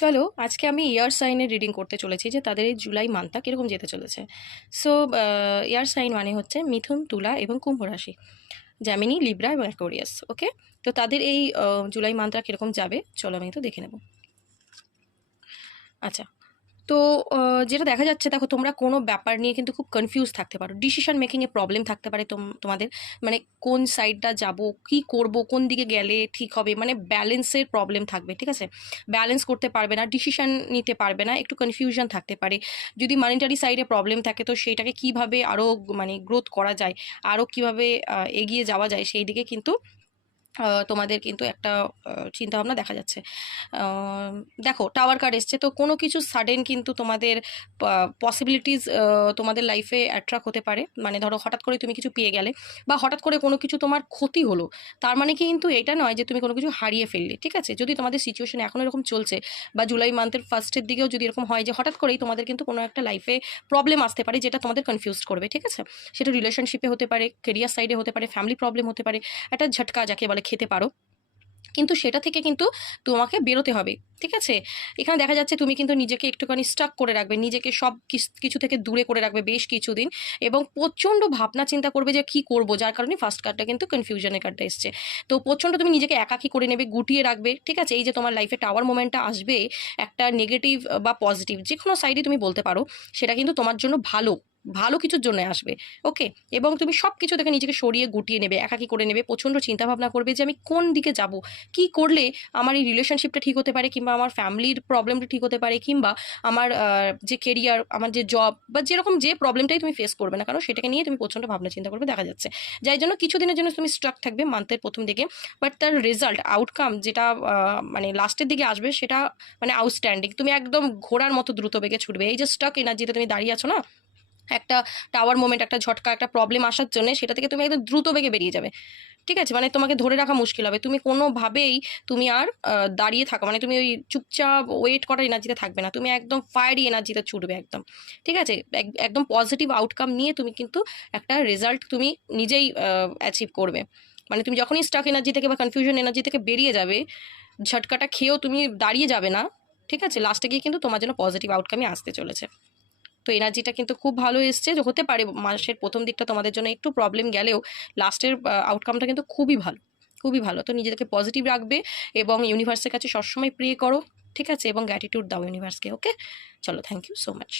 চলো আজকে আমি এয়ার সাইনের রিডিং করতে চলেছি যে তাদের এই জুলাই মান্থটা কীরকম যেতে চলেছে। সো এয়ার সাইন মানে হচ্ছে মিথুন, তুলা এবং কুম্ভ রাশি, জ্যামিনি, লিব্রা এবং অ্যাকোয়ারিয়াস। ওকে, তো তাদের এই জুলাই মান্থটা কীরকম যাবে চলো আমি তো দেখে নেব। আচ্ছা, তো যেটা দেখা যাচ্ছে, দেখো তোমরা কোনো ব্যাপার নিয়ে কিন্তু খুব কনফিউজ থাকতে পারো, ডিসিশন মেকিংয়ে প্রবলেম থাকতে পারে তোমাদের, মানে কোন সাইডটা যাব, কি করব, কোন দিকে গেলে ঠিক হবে, মানে ব্যালেন্সের প্রবলেম থাকবে। ঠিক আছে, ব্যালেন্স করতে পারবে না, ডিসিশন নিতে পারবে না, একটু কনফিউশন থাকতে পারে। যদি মানিটারি সাইডে প্রবলেম থাকে তো সেইটাকে কিভাবে আরও মানে গ্রোথ করা যায়, আরও কিভাবে এগিয়ে যাওয়া যায় সেই দিকে কিন্তু তোমাদের কিন্তু একটা চিন্তাভাবনা দেখা যাচ্ছে। দেখো টাওয়ার কার্ড এসছে, তো কোনো কিছু সাডেন কিন্তু তোমাদের পসিবিলিটিস তোমাদের লাইফে অ্যাট্রাক্ট হতে পারে। মানে ধরো হঠাৎ করে তুমি কিছু পেয়ে গেলে বা হঠাৎ করে কোনো কিছু তোমার ক্ষতি হলো, তার মানে কিন্তু এটা নয় যে তুমি কোনো কিছু হারিয়ে ফেললে। ঠিক আছে, যদি তোমাদের সিচুয়েশন এখন এরকম চলছে বা জুলাই মান্থের ফার্স্টের দিকেও যদি এরকম হয় যে হঠাৎ করেই তোমাদের কিন্তু কোনো একটা লাইফে প্রবলেম আসতে পারে যেটা তোমাদের কনফিউজ করবে। ঠিক আছে, সেটা রিলেশনশিপে হতে পারে, কেরিয়ার সাইডে হতে পারে, ফ্যামিলি প্রবলেম হতে পারে, একটা ঝটকা যাকে বলে খেতে পারো, কিন্তু সেটা থেকে কিন্তু তোমাকে বেরোতে হবে। ঠিক আছে, এখানে দেখা যাচ্ছে তুমি কিন্তু নিজেকে একটুখানি স্টাক করে রাখবে, নিজেকে সব কিছু থেকে দূরে করে রাখবে বেশ কিছুদিন, এবং প্রচণ্ড ভাবনা চিন্তা করবে যে কি করব, যার কারণে ফার্স্ট কার্ডটা কিন্তু কনফিউশনের কার্ডটা এসছে। তো প্রচণ্ড তুমি নিজেকে একাকী করে নেবে, গুটিয়ে রাখবে। ঠিক আছে, এই যে তোমার লাইফে টাওয়ার মোমেন্টটা আসবে, একটা নেগেটিভ বা পজিটিভ যে কোনো সাইডে তুমি বলতে পারো, সেটা কিন্তু তোমার জন্য ভালো ভালো কিছুর জন্য আসবে। ওকে, এবং তুমি সব কিছু থেকে নিজেকে সরিয়ে গুটিয়ে নেবে, একাকী করে নেবে, প্রচণ্ড চিন্তাভাবনা করবে যে আমি কোন দিকে যাব, কি করলে আমার এই রিলেশনশিপটা ঠিক হতে পারে, কিংবা আমার ফ্যামিলির প্রবলেমটা ঠিক হতে পারে, কিংবা আমার যে কেরিয়ার, আমার যে জব বা যেরকম যে প্রবলেমটাই তুমি ফেস করবে না কারণ সেটাকে নিয়ে তুমি প্রচণ্ড ভাবনা চিন্তা করবে দেখা যাচ্ছে, যার জন্য কিছুদিনের জন্য তুমি স্ট্রাক থাকবে মান্থের প্রথম দিকে। বাট তার রেজাল্ট আউটকাম যেটা মানে লাস্টের দিকে আসবে সেটা মানে আউটস্ট্যান্ডিং, তুমি একদম ঘোড়ার মতো দ্রুত বেগে ছুটবে। এই যে স্টক এনার্জিতে তুমি দাঁড়িয়ে আছো না, একটা টাওয়ার মোমেন্ট, একটা ঝটকা, একটা প্রবলেম আসার জন্য সেটা থেকে তুমি একদম দ্রুত বেগে বেরিয়ে যাবে। ঠিক আছে, মানে তোমাকে ধরে রাখা মুশকিল হবে, তুমি কোনোভাবেই তুমি আর দাঁড়িয়ে থাকো, মানে তুমি ওই চুপচাপ ওয়েট করার এনার্জিতে থাকবে না, তুমি একদম ফায়ারি এনার্জিতে ছুটবে একদম। ঠিক আছে, একদম পজিটিভ আউটকাম নিয়ে তুমি কিন্তু একটা রেজাল্ট তুমি নিজেই অ্যাচিভ করবে। মানে তুমি যখনই স্টাক এনার্জি থেকে বা কনফিউশন এনার্জি থেকে বেরিয়ে যাবে, ঝটকাটা খেয়েও তুমি দাঁড়িয়ে যাবে না। ঠিক আছে, লাস্টে গিয়ে কিন্তু তোমার জন্য পজিটিভ আউটকামই আসতে চলেছে। তো এনার্জিটা কিন্তু খুব ভালো এসছে, যে হতে পারে মাসের প্রথম দিকটা তোমাদের জন্য একটু প্রবলেম গেলেও লাস্টের আউটকামটা কিন্তু খুবই ভালো, খুবই ভালো। তো নিজেদেরকে পজিটিভ রাখবে এবং ইউনিভার্সের কাছে সবসময় প্রে করো। ঠিক আছে, এবং গ্র্যাটিটিউড দাও ইউনিভার্সকে। ওকে, চলো, থ্যাংক ইউ সো মাচ।